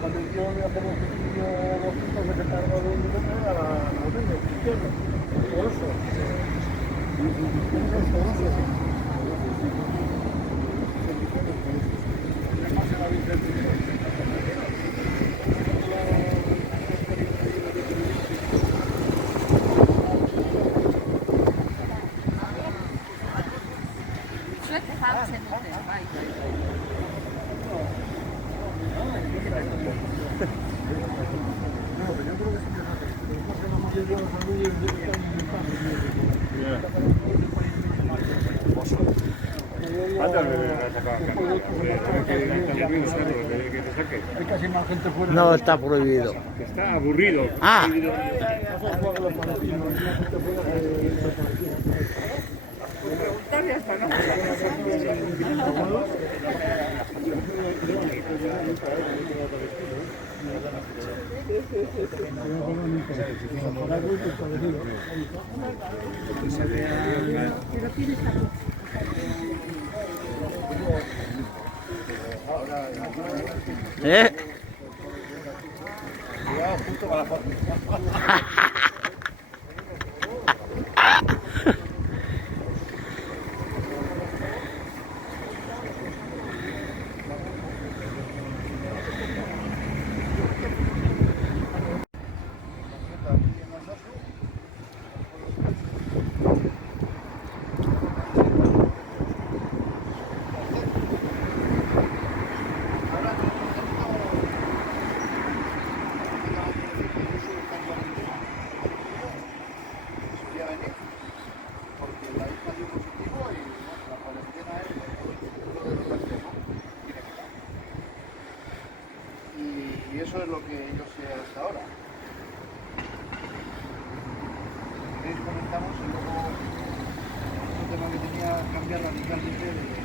condición de hacer un ejercicio 200 de que cargo de un nivel a la medio, izquierdo. Por eso. No está prohibido. Está aburrido. Ah. Cuidado, justo para la foto. Y eso es lo que yo sé hasta ahora. Si queréis comentamos y luego otro tema que tenía cambiar radicalmente de